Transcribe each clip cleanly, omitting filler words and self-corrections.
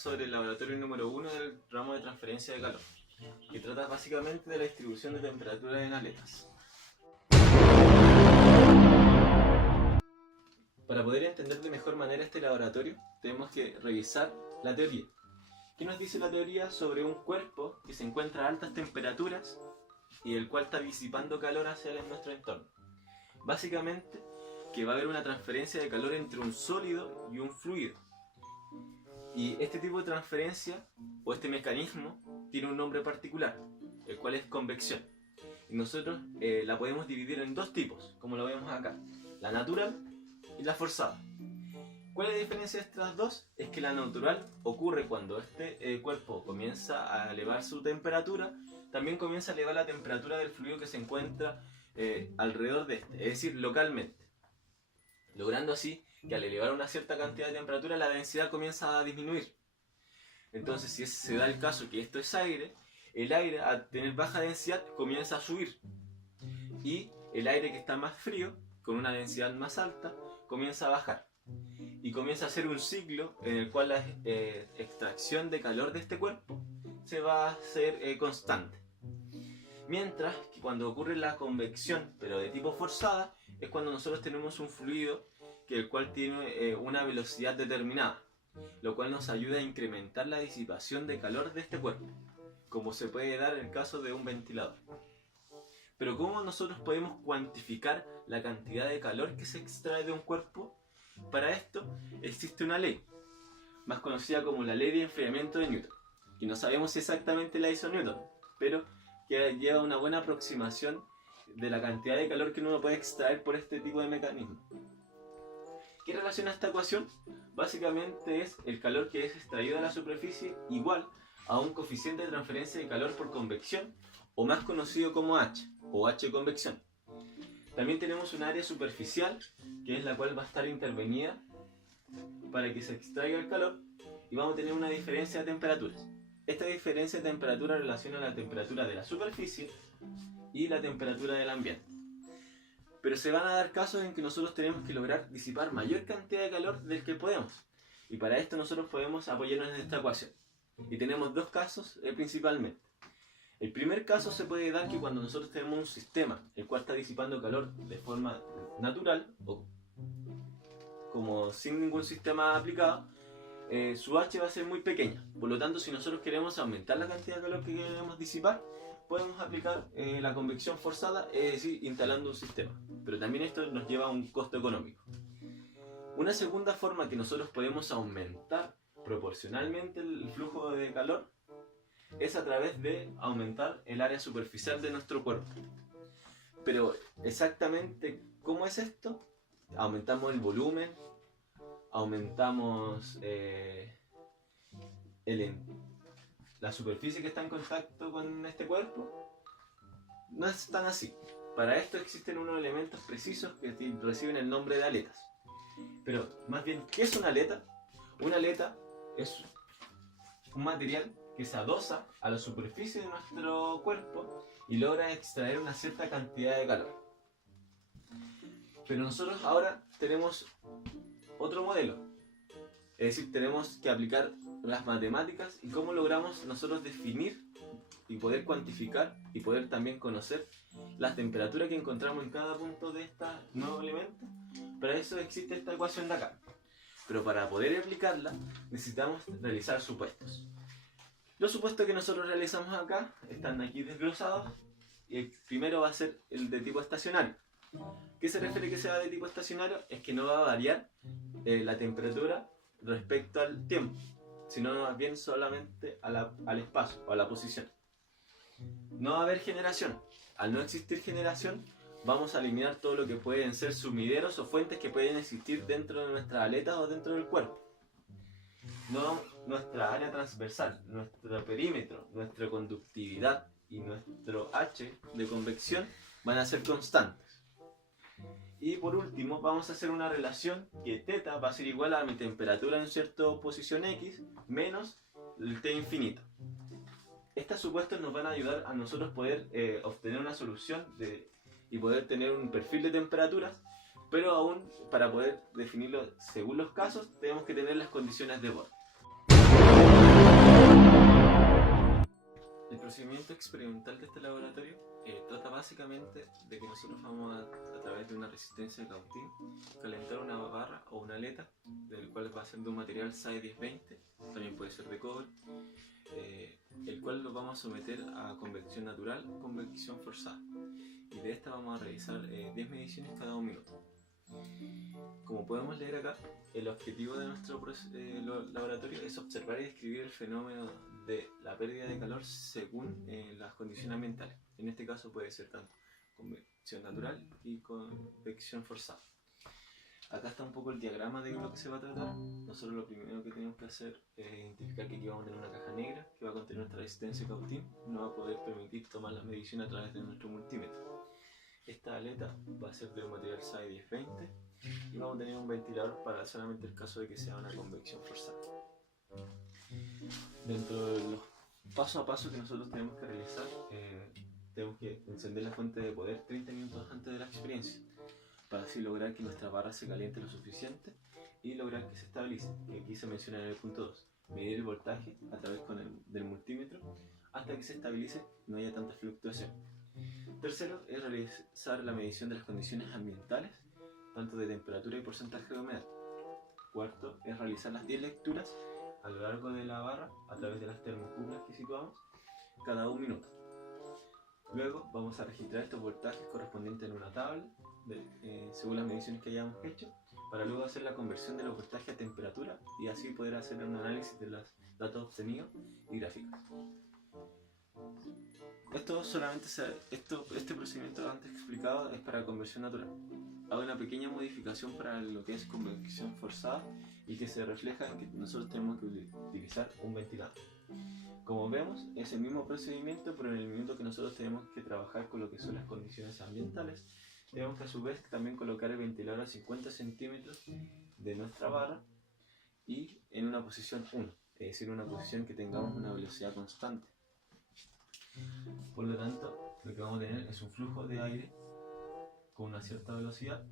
sobre el laboratorio número 1 del ramo de transferencia de calor, que trata básicamente de la distribución de temperatura en aletas. Para poder entender de mejor manera este laboratorio, tenemos que revisar la teoría. ¿Qué nos dice la teoría sobre un cuerpo que se encuentra a altas temperaturas y el cual está disipando calor hacia nuestro entorno? Básicamente, que va a haber una transferencia de calor entre un sólido y un fluido. Y este tipo de transferencia, o este mecanismo, tiene un nombre particular, el cual es convección. Y nosotros la podemos dividir en dos tipos, como lo vemos acá: la natural y la forzada. ¿Cuál es la diferencia de estas dos? Es que la natural ocurre cuando este cuerpo comienza a elevar su temperatura, también comienza a elevar la temperatura del fluido que se encuentra alrededor de este, es decir, localmente, logrando así que al elevar una cierta cantidad de temperatura la densidad comienza a disminuir. Entonces, si se da el caso que esto es aire, el aire al tener baja densidad comienza a subir, y el aire que está más frío, con una densidad más alta, comienza a bajar, y comienza a hacer un ciclo en el cual la extracción de calor de este cuerpo se va a hacer constante. Mientras que cuando ocurre la convección, pero de tipo forzada, es cuando nosotros tenemos un fluido el cual tiene una velocidad determinada, lo cual nos ayuda a incrementar la disipación de calor de este cuerpo, como se puede dar en el caso de un ventilador. Pero ¿cómo nosotros podemos cuantificar la cantidad de calor que se extrae de un cuerpo? Para esto existe una ley, más conocida como la ley de enfriamiento de Newton, y no sabemos si exactamente la hizo Newton, pero que lleva una buena aproximación de la cantidad de calor que uno puede extraer por este tipo de mecanismo. ¿Qué relaciona esta ecuación? Básicamente es el calor que es extraído de la superficie igual a un coeficiente de transferencia de calor por convección, o más conocido como H, o H convección. También tenemos un área superficial, que es la cual va a estar intervenida para que se extraiga el calor, y vamos a tener una diferencia de temperaturas. Esta diferencia de temperatura relaciona la temperatura de la superficie y la temperatura del ambiente. Pero se van a dar casos en que nosotros tenemos que lograr disipar mayor cantidad de calor del que podemos. Y para esto nosotros podemos apoyarnos en esta ecuación. Y tenemos dos casos principalmente. El primer caso se puede dar que cuando nosotros tenemos un sistema el cual está disipando calor de forma natural, o como sin ningún sistema aplicado, su H va a ser muy pequeña. Por lo tanto, si nosotros queremos aumentar la cantidad de calor que queremos disipar, podemos aplicar la convección forzada, es decir, instalando un sistema. Pero también esto nos lleva a un costo económico. Una segunda forma que nosotros podemos aumentar proporcionalmente el flujo de calor es a través de aumentar el área superficial de nuestro cuerpo. Pero exactamente ¿cómo es esto? Aumentamos el volumen, aumentamos la superficie que está en contacto con este cuerpo. No es tan así. Para esto existen unos elementos precisos que reciben el nombre de aletas. Pero más bien, ¿qué es una aleta? Una aleta es un material que se adosa a la superficie de nuestro cuerpo y logra extraer una cierta cantidad de calor. Pero nosotros ahora tenemos otro modelo. Es decir, tenemos que aplicar las matemáticas y cómo logramos nosotros definir y poder cuantificar y poder también conocer las temperaturas que encontramos en cada punto de estos nuevos elementos. Para eso existe esta ecuación de acá. Pero para poder aplicarla necesitamos realizar supuestos. Los supuestos que nosotros realizamos acá están aquí desglosados, y el primero va a ser el de tipo estacionario. ¿Qué se refiere que sea de tipo estacionario? Es que no va a variar la temperatura respecto al tiempo, sino más bien solamente al espacio o a la posición. No va a haber generación. Al no existir generación, vamos a eliminar todo lo que pueden ser sumideros o fuentes que pueden existir dentro de nuestras aletas o dentro del cuerpo. No nuestra área transversal, nuestro perímetro, nuestra conductividad y nuestro H de convección van a ser constantes. Y por último vamos a hacer una relación que θ va a ser igual a mi temperatura en cierta posición X menos el T infinito. Estos supuestos nos van a ayudar a nosotros poder obtener una solución y poder tener un perfil de temperaturas, pero aún para poder definirlo según los casos tenemos que tener las condiciones de Bohr. experimental de este laboratorio trata básicamente de que nosotros vamos a través de una resistencia de cautín, calentar una barra o una aleta, del cual va a ser de un material SAE 1020, también puede ser de cobre, el cual lo vamos a someter a convección natural o convección forzada. Y de esta vamos a realizar 10 mediciones cada 1 minuto. Como podemos leer acá, el objetivo de nuestro laboratorio es observar y describir el fenómeno de la pérdida de calor según las condiciones ambientales. En este caso puede ser tanto convección natural y convección forzada. Acá está un poco el diagrama de lo que se va a tratar. Nosotros lo primero que tenemos que hacer es identificar que aquí vamos a tener una caja negra que va a contener nuestra resistencia cautín. Nos va a poder permitir tomar las mediciones a través de nuestro multímetro. Esta aleta va a ser de un material SAE 1020 y vamos a tener un ventilador para solamente el caso de que sea una convección forzada. Dentro de los paso a paso que nosotros tenemos que realizar, tenemos que encender la fuente de poder 30 minutos antes de la experiencia, para así lograr que nuestra barra se caliente lo suficiente y lograr que se estabilice, que aquí se menciona en el punto 2, medir el voltaje a través del multímetro hasta que se estabilice y no haya tanta fluctuación. Tercero es realizar la medición de las condiciones ambientales, tanto de temperatura y porcentaje de humedad. Cuarto es realizar las 10 lecturas a lo largo de la barra a través de las termocuplas que situamos cada 1 minuto. Luego vamos a registrar estos voltajes correspondientes en una tabla según las mediciones que hayamos hecho, para luego hacer la conversión de los voltajes a temperatura y así poder hacer un análisis de los datos obtenidos y gráficas. Este procedimiento antes explicado es para conversión natural. Hago una pequeña modificación para lo que es convección forzada y que se refleja en que nosotros tenemos que utilizar un ventilador. Como vemos, es el mismo procedimiento, pero en el minuto que nosotros tenemos que trabajar con lo que son las condiciones ambientales, tenemos que a su vez también colocar el ventilador a 50 centímetros de nuestra barra y en una posición 1, es decir, una posición que tengamos una velocidad constante. Por lo tanto, lo que vamos a tener es un flujo de aire con una cierta velocidad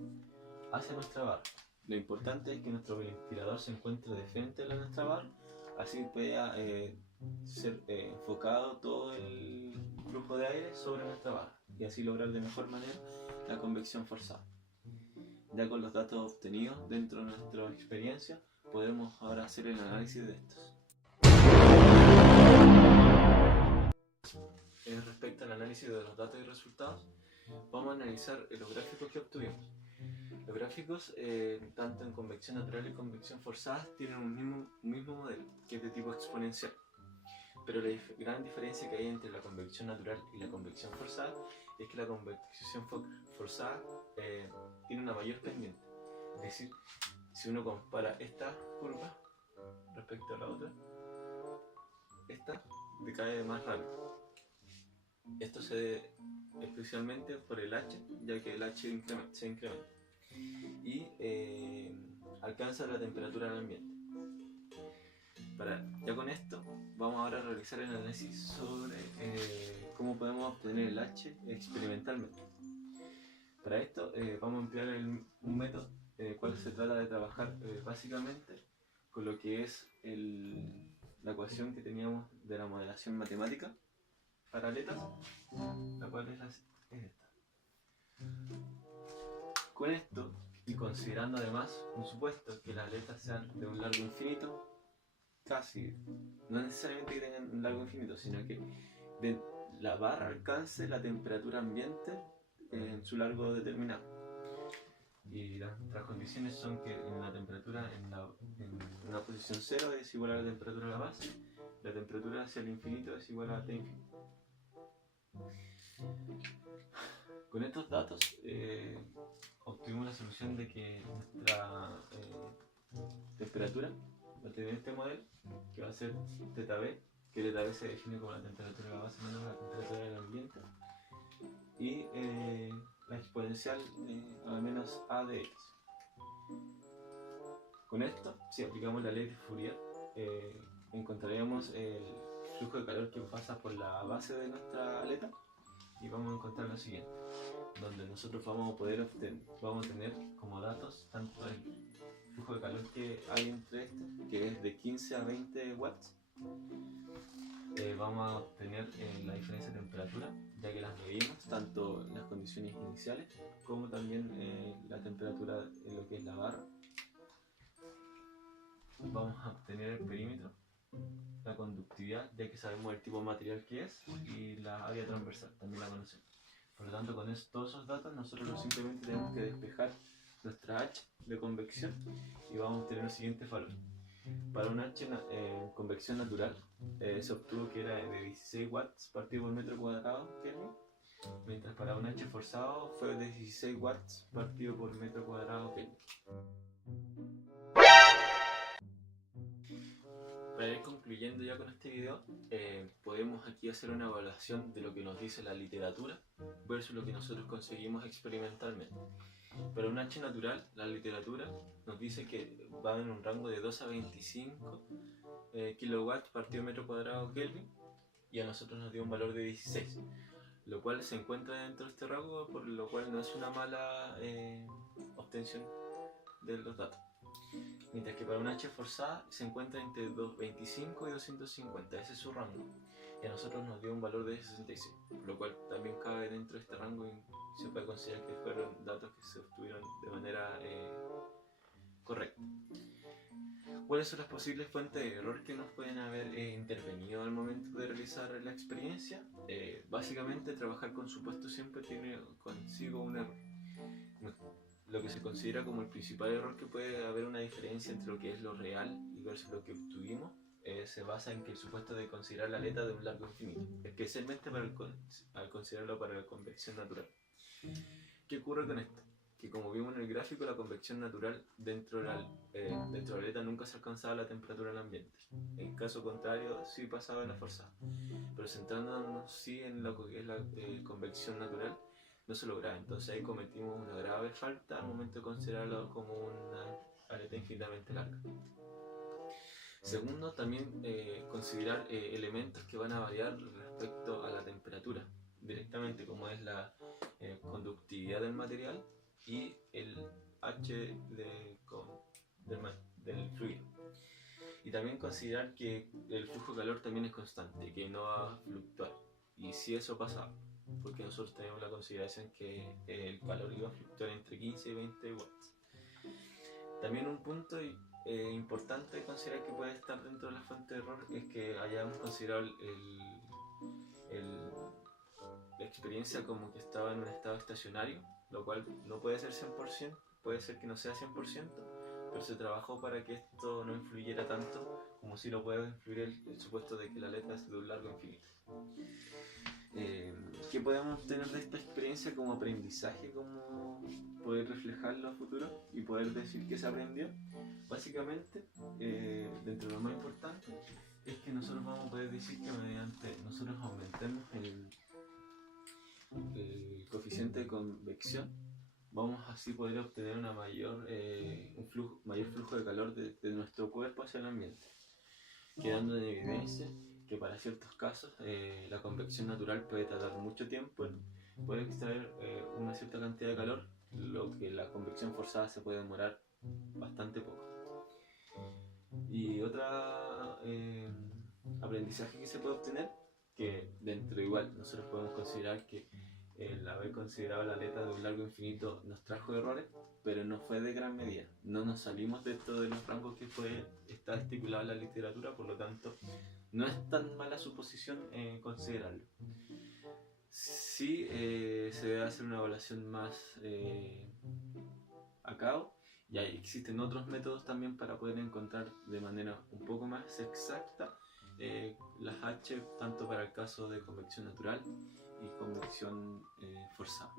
hacia nuestra barra. Lo importante es que nuestro ventilador se encuentre de frente a nuestra barra, así pueda ser enfocado todo el flujo de aire sobre nuestra barra y así lograr de mejor manera la convección forzada. Ya con los datos obtenidos dentro de nuestra experiencia, podemos ahora hacer el análisis de estos. Respecto al análisis de los datos y resultados, vamos a analizar los gráficos que obtuvimos. Los gráficos, tanto en convección natural y convección forzada, tienen un mismo modelo, que es de tipo exponencial. Pero la gran diferencia que hay entre la convección natural y la convección forzada es que la convección forzada tiene una mayor pendiente. Es decir, si uno compara esta curva respecto a la otra, esta decae más rápido. Esto se debe especialmente por el H, ya que el H se incrementa y alcanza la temperatura del ambiente. Ya con esto vamos ahora a realizar el análisis sobre cómo podemos obtener el H experimentalmente. Para esto vamos a emplear un método en el cual se trata de trabajar básicamente con lo que es la ecuación que teníamos de la modelación matemática para aletas, la cual es esta. Con esto, y considerando además un supuesto que las aletas sean de un largo infinito, casi, no necesariamente que tengan un largo infinito, sino que la barra alcance la temperatura ambiente en su largo determinado. Y las condiciones son que la temperatura en una posición 0 es igual a la temperatura de la base, la temperatura hacia el infinito es igual a T infinito. Con estos datos obtuvimos la solución de que nuestra temperatura va a tener este modelo, que va a ser θB, que θB se define como la temperatura de la base menos la temperatura del ambiente, y la exponencial a menos A de x. Con esto, si aplicamos la ley de Fourier, encontraríamos el flujo de calor que pasa por la base de nuestra aleta y vamos a encontrar lo siguiente, donde nosotros vamos a tener como datos tanto el flujo de calor que hay entre estos, que es de 15 a 20 watts, vamos a obtener la diferencia de temperatura, ya que las medimos tanto en las condiciones iniciales como también la temperatura en lo que es la barra. Vamos a obtener el perímetro, la conductividad, ya que sabemos el tipo de material que es, y la área transversal, también la conocemos. Por lo tanto, con todos esos datos, nosotros simplemente tenemos que despejar nuestra H de convección y vamos a obtener los siguientes valores. Para un H en convección natural se obtuvo que era de 16 watts partido por metro cuadrado Kelvin, mientras para un H forzado fue de 16 watts partido por metro cuadrado Kelvin. Para ir concluyendo ya con este video, podemos aquí hacer una evaluación de lo que nos dice la literatura versus lo que nosotros conseguimos experimentalmente. Para un H natural, la literatura nos dice que va en un rango de 2 a 25 kilowatts partido metro cuadrado Kelvin, y a nosotros nos dio un valor de 16, lo cual se encuentra dentro de este rango, por lo cual no es una mala obtención de los datos. Mientras que para una H forzada se encuentra entre 225 y 250, ese es su rango, y a nosotros nos dio un valor de 66, por lo cual también cabe dentro de este rango y se puede considerar que fueron datos que se obtuvieron de manera correcta. ¿Cuáles son las posibles fuentes de error que nos pueden haber intervenido al momento de realizar la experiencia? Básicamente, trabajar con supuestos siempre tiene consigo un error. Lo que se considera como el principal error, que puede haber una diferencia entre lo que es lo real y versus lo que obtuvimos, se basa en que el supuesto de considerar la aleta de un largo infinito, especialmente al considerarlo para la convección natural. ¿Qué ocurre con esto? Que como vimos en el gráfico, la convección natural dentro de la aleta nunca se alcanzaba la temperatura del ambiente. En caso contrario, sí pasaba en la forzada. Pero centrándonos sí en lo que es la convección natural, no se lograba. Entonces ahí cometimos una grave falta al momento de considerarlo como una aleta infinitamente larga. Segundo, también considerar elementos que van a variar respecto a la temperatura directamente, como es la conductividad del material y el H del fluido. Y también considerar que el flujo de calor también es constante, que no va a fluctuar. Y si eso pasa, porque nosotros tenemos la consideración que el calor iba a fluctuar entre 15 y 20 watts. También un punto importante considerar que puede estar dentro de la fuente de error es que hayamos considerado la experiencia como que estaba en un estado estacionario, lo cual no puede ser 100%, puede ser que no sea 100%, pero se trabajó para que esto no influyera tanto como si lo puede influir el supuesto de que la letra es de un largo infinito. ¿Qué podemos obtener de esta experiencia como aprendizaje, como poder reflejarlo a futuro y poder decir que se aprendió? Básicamente, dentro de lo más importante, es que nosotros vamos a poder decir que mediante nosotros aumentemos el coeficiente de convección, vamos así poder obtener una mayor flujo de calor de nuestro cuerpo hacia el ambiente, quedando en evidencia que para ciertos casos la convección natural puede tardar mucho tiempo en poder extraer una cierta cantidad de calor, lo que la convección forzada se puede demorar bastante poco. Y otra aprendizaje que se puede obtener, que dentro igual nosotros podemos considerar que el haber considerado la aleta de un largo infinito nos trajo errores, pero no fue de gran medida. No nos salimos dentro de los rangos que está estipulado en la literatura, por lo tanto no es tan mala suposición considerarlo. Sí se debe hacer una evaluación más a cabo, y existen otros métodos también para poder encontrar de manera un poco más exacta las H, tanto para el caso de convección natural y convección forzada.